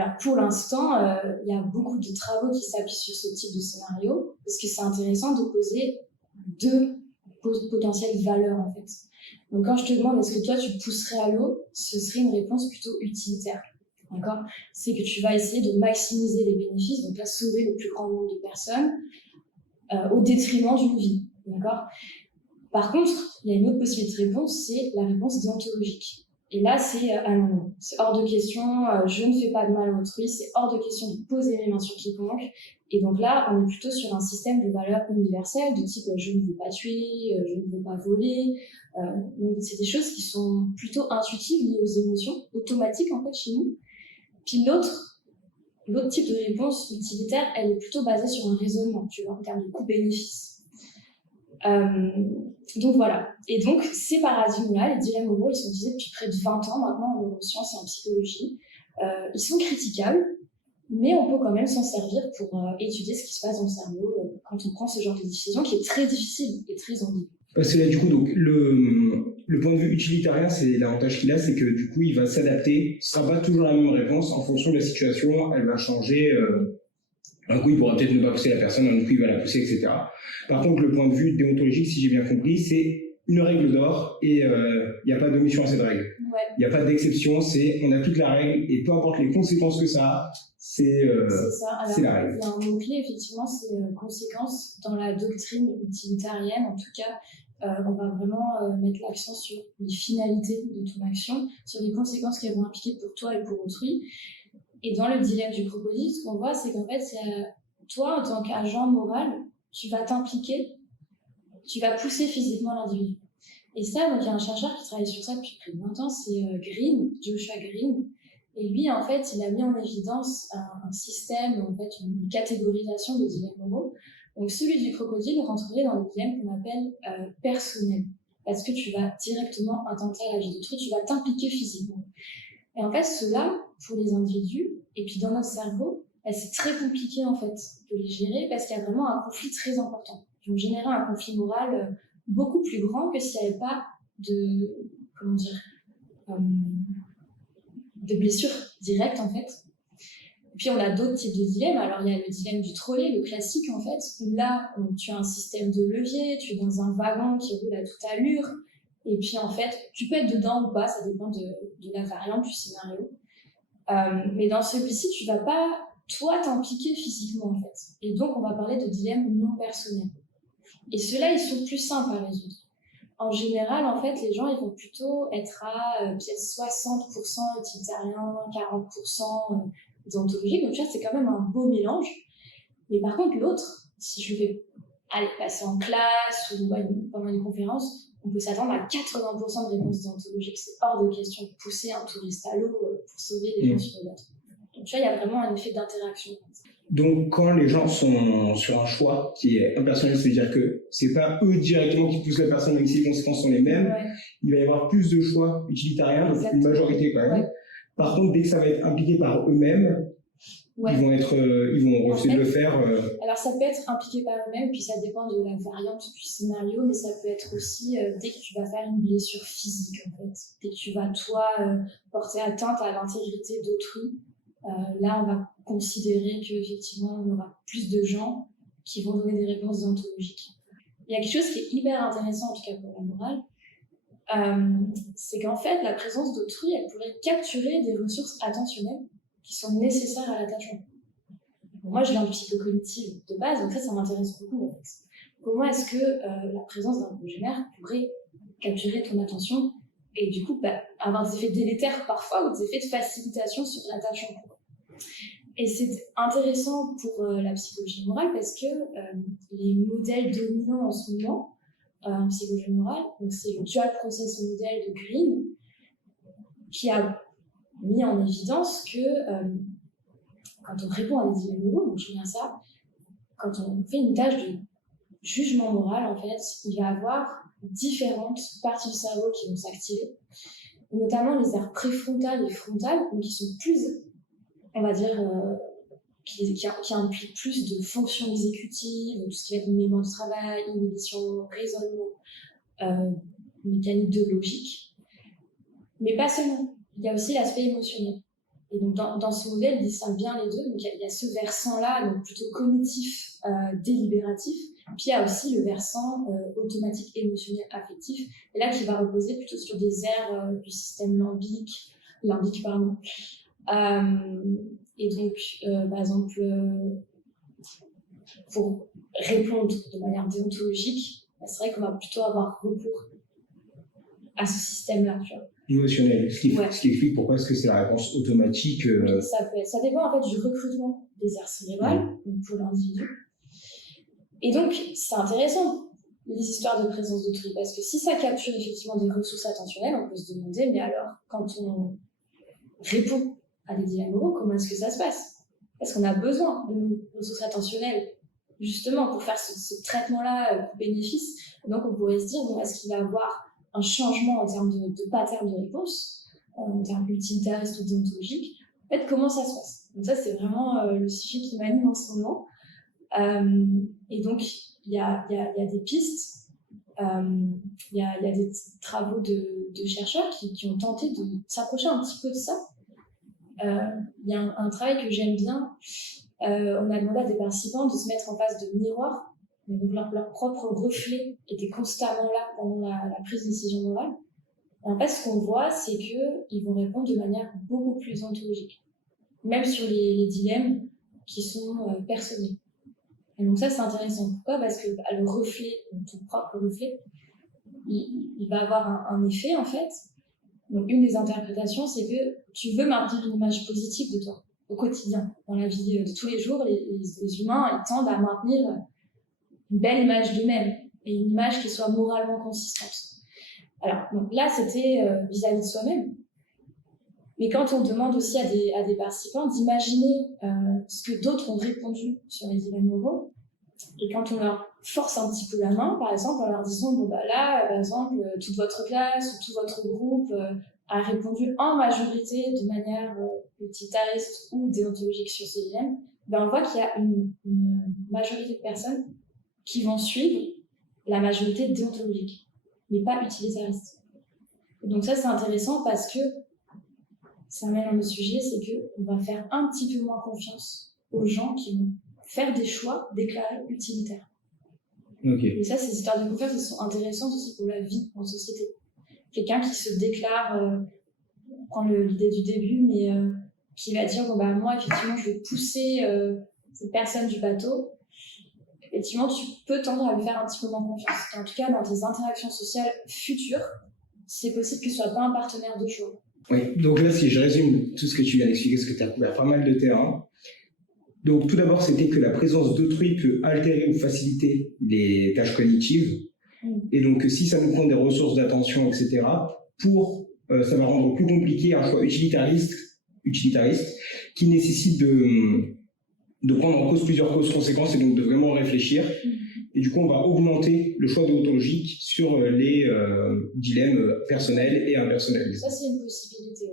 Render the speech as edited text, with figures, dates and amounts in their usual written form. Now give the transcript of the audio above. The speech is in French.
Alors pour l'instant, il y a beaucoup de travaux qui s'appuient sur ce type de scénario parce que c'est intéressant d'opposer deux potentielles valeurs en fait. Donc quand je te demande est-ce que toi tu pousserais à l'eau, ce serait une réponse plutôt utilitaire. D'accord ? C'est que tu vas essayer de maximiser les bénéfices, donc là sauver le plus grand nombre de personnes au détriment d'une vie. D'accord ? Par contre, il y a une autre possibilité de réponse, c'est la réponse déontologique. Et là, c'est ah non, c'est hors de question, je ne fais pas de mal à autrui, c'est hors de question de poser mes mains sur quiconque. Et donc là, on est plutôt sur un système de valeurs universelles, de type je ne veux pas tuer, je ne veux pas voler. Donc c'est des choses qui sont plutôt intuitives, liées aux émotions, automatiques en fait chez nous. Puis l'autre type de réponse utilitaire, elle est plutôt basée sur un raisonnement, tu vois, en termes de coût-bénéfice. Donc voilà. Et donc, ces paradigmes-là, les dilemmes moraux, ils sont utilisés depuis près de 20 ans maintenant en neurosciences et en psychologie. Ils sont critiquables, mais on peut quand même s'en servir pour étudier ce qui se passe dans le cerveau quand on prend ce genre de décision qui est très difficile et très ambigu. Parce que là, du coup, donc, le point de vue utilitarien, c'est l'avantage qu'il a, c'est que du coup, il va s'adapter. Ce ne sera pas toujours la même réponse en fonction de la situation. Elle va changer. Un coup, il pourra peut-être ne pas pousser la personne, un coup, il va la pousser, etc. Par contre, le point de vue déontologique, si j'ai bien compris, c'est une règle d'or et il n'y a pas d'omission à cette règle. Il n'y a pas d'exception, on a toute la règle et peu importe les conséquences que ça a, c'est la règle. Il y a un mot-clé, effectivement, c'est conséquences. Dans la doctrine utilitarienne, en tout cas, on va vraiment mettre l'accent sur les finalités de ton action, sur les conséquences qu'elles vont impliquer pour toi et pour autrui. Et dans le dilemme du crocodile, ce qu'on voit, c'est qu'en fait, toi, en tant qu'agent moral, tu vas t'impliquer, tu vas pousser physiquement l'individu. Et ça, donc il y a un chercheur qui travaille sur ça depuis près de 20 ans, c'est Joshua Green. Et lui, en fait, il a mis en évidence un système, en fait, une catégorisation de dilemmes moraux. Donc celui du crocodile rentrerait dans le dilemme qu'on appelle personnel, parce que tu vas directement intenter à la vie d'autrui, tu vas t'impliquer physiquement. Et en fait, cela, pour les individus, et puis dans notre cerveau, c'est très compliqué en fait de les gérer parce qu'il y a vraiment un conflit très important. Ils vont générer un conflit moral beaucoup plus grand que s'il n'y avait pas de blessures directes en fait. Et puis on a d'autres types de dilemmes. Alors il y a le dilemme du trolley, le classique en fait, où là tu as un système de levier, tu es dans un wagon qui roule à toute allure. Et puis en fait, tu peux être dedans ou pas, ça dépend de la variante du scénario. Mais dans celui-ci, tu vas pas, toi, t'impliquer physiquement en fait. Et donc, on va parler de dilemmes non personnels. Et ceux-là, ils sont plus simples à résoudre. En général, en fait, les gens, ils vont plutôt être à peut-être 60% utilitariens, 40% déontologiques. Donc, tu vois, c'est quand même un beau mélange. Mais par contre, l'autre, si je vais passer en classe ou pendant une conférence, on peut s'attendre à 80% de réponses déontologiques. C'est hors de question de pousser un touriste à l'eau pour sauver les gens sur le bateau. Donc tu vois, il y a vraiment un effet d'interaction. Donc quand les gens sont sur un choix qui est impersonnel, c'est-à-dire que c'est pas eux directement qui poussent la personne, même si les conséquences sont les mêmes, il va y avoir plus de choix utilitariens, donc une majorité quand même. Par contre, dès que ça va être impliqué par eux-mêmes, ils vont refuser de le faire. Alors ça peut être impliqué par eux-mêmes, puis ça dépend de la variante du scénario, mais ça peut être aussi dès que tu vas faire une blessure physique en fait, dès que tu vas toi porter atteinte à l'intégrité d'autrui, là on va considérer qu'effectivement on aura plus de gens qui vont donner des réponses déontologiques. Il y a quelque chose qui est hyper intéressant en tout cas pour la morale, c'est qu'en fait la présence d'autrui elle pourrait capturer des ressources attentionnelles qui sont nécessaires à l'attachement. Bon, moi, je viens de psychocognitive de base, donc ça m'intéresse beaucoup en fait. Comment est-ce que la présence d'un congénère pourrait capturer ton attention et du coup avoir des effets délétères parfois ou des effets de facilitation sur l'attachement. Et c'est intéressant pour la psychologie morale parce que les modèles dominants en ce moment en psychologie morale, donc c'est le dual process model de Green qui a mis en évidence que quand on répond à des dilemmes moraux, donc je viens à ça, quand on fait une tâche de jugement moral, en fait, il va y avoir différentes parties du cerveau qui vont s'activer, notamment les aires préfrontales et frontales, donc qui sont plus, on va dire, qui impliquent plus de fonctions exécutives, tout ce qui va être mémoire de travail, inhibition, raisonnement, mécanique de logique, mais pas seulement. Il y a aussi l'aspect émotionnel. Et donc, dans ce modèle, il distingue bien les deux. Donc, il y a ce versant-là, donc plutôt cognitif, délibératif. Puis, il y a aussi le versant automatique, émotionnel, affectif. Et là, qui va reposer plutôt sur des aires du système limbique, pardon. Et donc, par exemple, pour répondre de manière déontologique, c'est vrai qu'on va plutôt avoir recours à ce système-là, tu vois. Émotionnel, ce qui explique pourquoi est-ce que c'est la réponse automatique. Ça dépend en fait du recrutement des aires cérébrales pour l'individu. Et donc, c'est intéressant, les histoires de présence d'autrui, parce que si ça capture effectivement des ressources attentionnelles, on peut se demander, mais alors, quand on répond à des dilemmes moraux, comment est-ce que ça se passe? Est-ce qu'on a besoin de nos ressources attentionnelles, justement, pour faire ce traitement-là bénéfice? Donc, on pourrait se dire, bon, est-ce qu'il va y avoir un changement en termes de pattern de réponse, en termes utilitaristes ou déontologiques? En fait, comment ça se passe? Donc ça, c'est vraiment le sujet qui m'anime en ce moment. Et donc, il y a des pistes, il y a des travaux de chercheurs qui ont tenté de s'approcher un petit peu de ça. Il y a un travail que j'aime bien. On a demandé à des participants de se mettre en face de miroirs. Donc leur propre reflet était constamment là pendant la prise de décision morale. Et en fait, ce qu'on voit, c'est qu'ils vont répondre de manière beaucoup plus ontologique, même sur les dilemmes qui sont personnels. Et donc ça, c'est intéressant. Pourquoi? Parce que le reflet, ton propre reflet, il va avoir un effet, en fait. Donc une des interprétations, c'est que tu veux maintenir une image positive de toi au quotidien. Dans la vie de tous les jours, les humains, ils tendent à maintenir une belle image d'eux-mêmes et une image qui soit moralement consistante. Alors, donc là, c'était vis-à-vis de soi-même. Mais quand on demande aussi à des participants d'imaginer ce que d'autres ont répondu sur les dilemmes moraux, et quand on leur force un petit peu la main, par exemple, en leur disant, bon, bah là, par exemple, toute votre classe ou tout votre groupe a répondu en majorité de manière utilitariste ou déontologique sur ces dilemmes, ben on voit qu'il y a une majorité de personnes qui vont suivre la majorité déontologique, mais pas utilitariste. Et donc ça, c'est intéressant parce que ça mène à notre sujet, c'est qu'on va faire un petit peu moins confiance aux gens qui vont faire des choix déclarés utilitaires. Okay. Et ça, ces histoires de confiance, elles sont intéressantes aussi pour la vie en société. Quelqu'un qui se déclare, prend l'idée du début, mais qui va dire, bon, bah, moi, effectivement, je vais pousser cette personne du bateau. Effectivement, tu peux tendre à lui faire un petit peu moins confiance. En tout cas, dans tes interactions sociales futures, c'est possible que ce ne soit pas un partenaire de choix. Oui, donc là, si je résume tout ce que tu viens d'expliquer, parce que tu as couvert pas mal de terrain. Donc, tout d'abord, c'était que la présence d'autrui peut altérer ou faciliter les tâches cognitives. Et donc, si ça nous prend des ressources d'attention, etc., ça va rendre plus compliqué un choix utilitariste qui nécessite de prendre en cause plusieurs causes conséquences et donc de vraiment réfléchir. Et du coup, on va augmenter le choix déontologique sur les dilemmes personnels et impersonnels. Ça, c'est une possibilité.